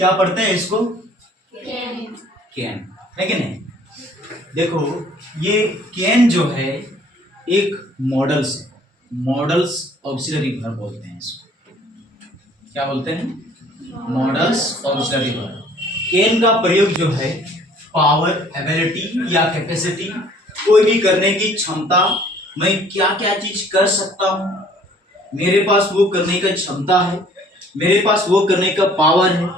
क्या पढ़ते हैं इसको? कैन। कैन है कि नहीं? देखो ये कैन जो है एक मॉडल्स ऑक्सिलरी वर्ब बोलते हैं इसको। क्या बोलते हैं? Models auxiliary verb. कैन का प्रयोग जो है पावर, एबिलिटी या कैपेसिटी, कोई भी करने की क्षमता, मैं क्या क्या चीज कर सकता हूँ, मेरे पास वो करने का क्षमता है, मेरे पास वो करने का पावर है,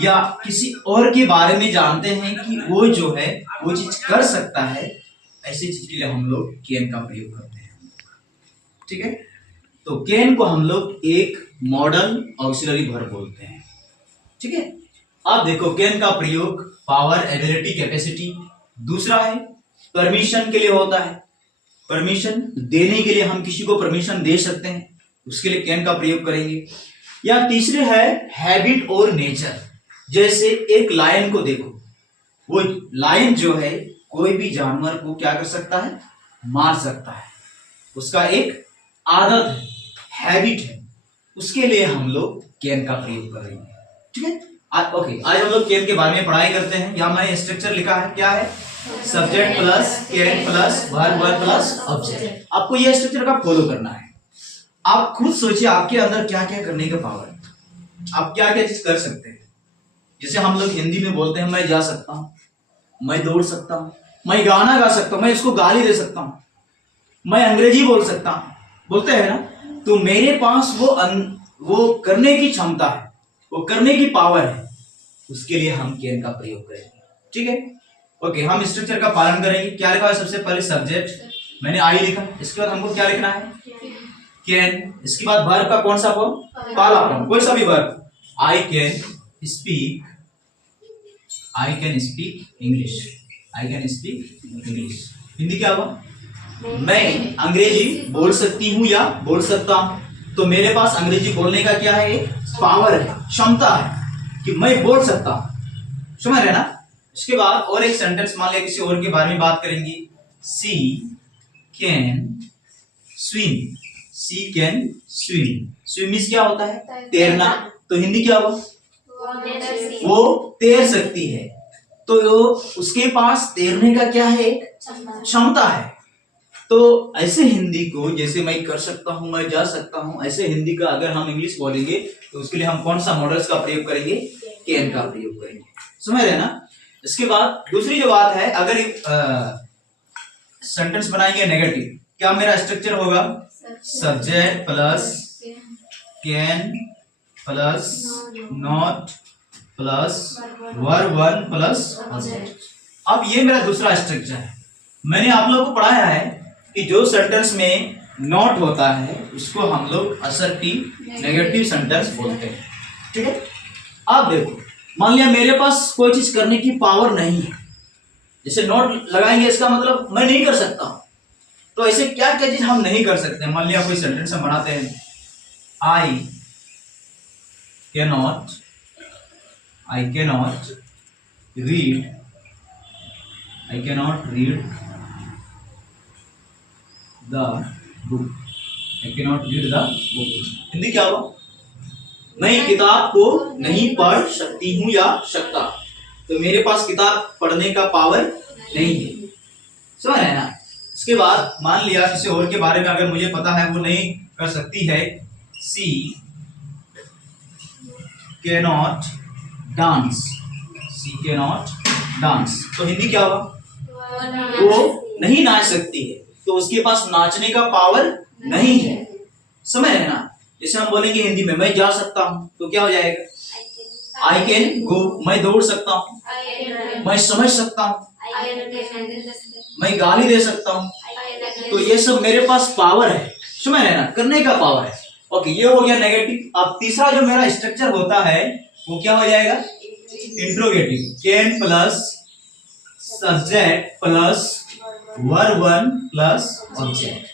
या किसी और के बारे में जानते हैं कि वो जो है वो चीज कर सकता है, ऐसी चीज के लिए हम लोग कैन का प्रयोग करते हैं। ठीक है, तो कैन को हम लोग एक मॉडल ऑक्सिलरी वर्ब बोलते हैं। ठीक है, अब देखो कैन का प्रयोग पावर, एबिलिटी, कैपेसिटी। दूसरा है परमिशन के लिए होता है। परमिशन देने के लिए हम किसी को परमिशन दे सकते हैं, उसके लिए कैन का प्रयोग करेंगे। या तीसरे है हैबिट और नेचर। जैसे एक लायन को देखो, वो लायन जो है कोई भी जानवर को क्या कर सकता है? मार सकता है। उसका एक आदत है, हैबिट है, उसके लिए हम लोग कैन का प्रयोग करेंगे। ठीक है, ओके, आज हम लोग कैन के बारे में पढ़ाई करते हैं। यहाँ मैंने स्ट्रक्चर लिखा है, क्या है? Subject plus can plus verb plus object. आपको यह स्ट्रक्चर का फॉलो करना है। आप खुद सोचिए आपके अंदर क्या क्या करने का पावर है, आप क्या क्या चीज कर सकते हैं। जैसे हम लोग हिंदी में बोलते हैं मैं जा सकता हूँ, मैं दौड़ सकता हूँ, मैं गाना गा सकता हूँ, मैं इसको गाली दे सकता हूँ, मैं अंग्रेजी बोल सकता हूँ, बोलते हैं ना। तो मेरे पास वो करने की क्षमता है, वो करने की पावर है, उसके लिए हम कैन का प्रयोग करेंगे। ठीक है, ओके, हम स्ट्रक्चर का पालन करेंगे। क्या लिखा है? सबसे पहले सब्जेक्ट, मैंने आई लिखा। इसके बाद हमको क्या लिखना है? कैन। इसके बाद वर्ब का कौन सा फॉर्म? पहला फॉर्म, कोई सा भी verb. I can speak English. I can speak English. Hindi क्या हुआ? मैं अंग्रेजी बोल सकती हूँ या बोल सकता हूँ। तो मेरे पास अंग्रेजी बोलने का क्या है? पावर है, क्षमता है कि मैं बोल सकता हूँ। समझ रहे ना? इसके बाद और एक सेंटेंस मान लिया, किसी और के बारे में बात करेंगे। She can swim. She can swim. Swim means क्या होता है? तैरना। तो हिंदी क्या हुआ? वो तैर सकती है। तो उसके पास तैरने का क्या है? क्षमता है। तो ऐसे हिंदी को, जैसे मैं कर सकता हूं, मैं जा सकता हूं, ऐसे हिंदी का अगर हम इंग्लिश बोलेंगे तो उसके लिए हम कौन सा मॉडल्स का प्रयोग करेंगे? कैन का प्रयोग करेंगे। समझ रहे ना? इसके बाद दूसरी जो बात है, अगर सेंटेंस बनाएंगे नेगेटिव, क्या मेरा स्ट्रक्चर होगा? Subject plus can plus not plus verb one plus object. अब ये मेरा दूसरा स्ट्रक्चर है। मैंने आप लोगों को पढ़ाया है कि जो सेंटेंस में नॉट होता है उसको हम लोग असर्टिव नेगेटिव सेंटेंस बोलते हैं। ठीक है, अब देखो, मान लिया मेरे पास कोई चीज करने की पावर नहीं है, जैसे नॉट लगाएंगे इसका मतलब मैं नहीं कर सकता। तो ऐसे क्या क्या चीज हम नहीं कर सकते? मान लिया कोई सेंटेंस हम बनाते हैं, I cannot read the book. Hindi क्या हुआ? मैं किताब को नहीं पढ़ सकती हूँ या सकता। तो मेरे पास किताब पढ़ने का पावर नहीं है। समझ रहे हैं ना? इसके बाद मान लिया किसी और के बारे में अगर मुझे पता है वो नहीं कर सकती है, सी कैनॉट डांस। तो हिंदी क्या हुआ? वो नहीं नाच सकती है, तो उसके पास नाचने का पावर नहीं है। समझ रहे ना? जैसे हम बोलेंगे हिंदी में मैं जा सकता हूँ, तो क्या हो जाएगा? I can go. मैं दौड़ सकता हूँ, मैं समझ सकता हूँ, मैं गाली दे सकता हूँ। तो ये सब मेरे पास पावर है। समझ रहे ना? करने का पावर है। ओके, ये हो गया नेगेटिव। अब तीसरा जो मेरा स्ट्रक्चर होता है वो क्या हो जाएगा? Interrogative. Can plus subject plus verb one plus object.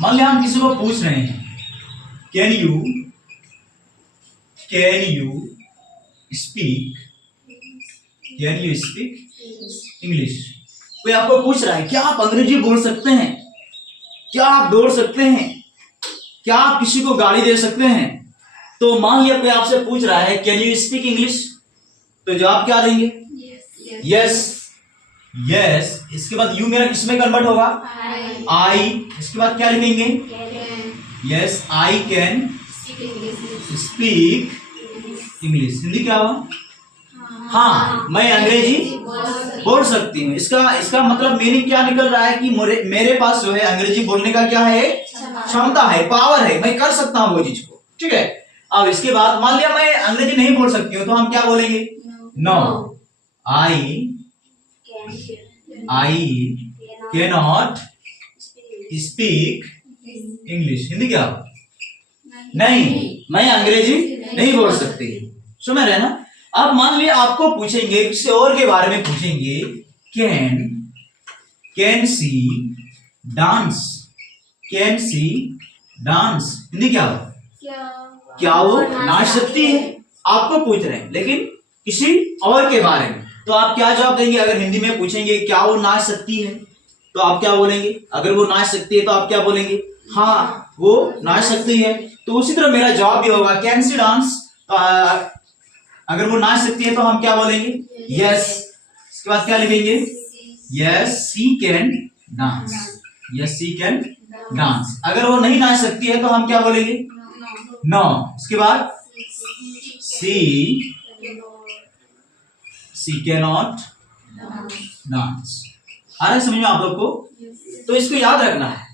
मान लिया हम किसी को पूछ रहे हैं, कैन यू स्पीक इंग्लिश। कोई आपको पूछ रहा है क्या आप अंग्रेजी बोल सकते हैं, क्या आप दौड़ सकते हैं, क्या आप किसी को गाली दे सकते हैं? तो मान लिया कोई आपसे पूछ रहा है कैन यू स्पीक इंग्लिश, तो जवाब क्या देंगे? Yes yes. इसके बाद यू मेरा किसमें कन्वर्ट होगा? आई। इसके बाद क्या लिखेंगे? Yes I can speak English. Hindi क्या हुआ? हाँ मैं अंग्रेजी बोल सकती हूँ। इसका मतलब मीनिंग क्या निकल रहा है कि मेरे पास जो है अंग्रेजी बोलने का क्या है? क्षमता है, पावर है, मैं कर सकता हूँ वो चीज को। ठीक है। अब इसके बाद मान लिया मैं अंग्रेजी नहीं बोल सकती हूँ, तो हम क्या बोलेंगे? No I can not speak English. Hindi क्या हुआ? नहीं मैं अंग्रेजी नहीं बोल सकती। समझ रहे ना? अब मान लिया आपको पूछेंगे किसी और के बारे में पूछेंगे, can see dance, can see dance. Hindi क्या हो? क्या वो नाच सकती है? आपको पूछ रहे हैं लेकिन किसी और के बारे में, तो आप क्या जवाब देंगे? अगर हिंदी में पूछेंगे क्या वो नाच सकती है, तो आप क्या बोलेंगे? अगर वो नाच सकती है तो आप क्या बोलेंगे? हाँ वो नाच सकती है। तो उसी तरह मेरा जवाब भी होगा कैन सी डांस। अगर वो नाच सकती है तो हम क्या बोलेंगे? यस। इसके बाद क्या लिखेंगे? Yes she can dance, yes she can dance. अगर वो नहीं नाच सकती है तो हम क्या बोलेंगे? नो। इसके बाद सी कैन नॉट डांस। आ रहा है समझ में आप लोग को? तो इसको याद रखना है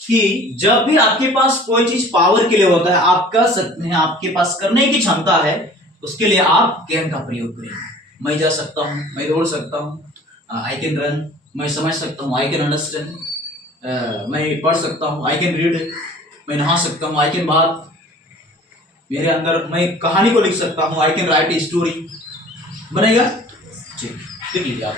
कि जब भी आपके पास कोई चीज पावर के लिए होता है, आप कर सकते हैं, आपके पास करने की क्षमता है, उसके लिए आप कैन का प्रयोग करेंगे। मैं जा सकता हूँ, मैं दौड़ सकता हूँ, आई कैन रन, मैं समझ सकता हूँ, आई कैन अंडरस्टैंड, मैं पढ़ सकता हूँ, आई कैन रीड, मैं नहा सकता हूँ, आई कैन बाथ, मेरे अंदर मैं कहानी को लिख सकता हूँ, I can write a story. बनेगा? ठीक, लिख लीजिए आप।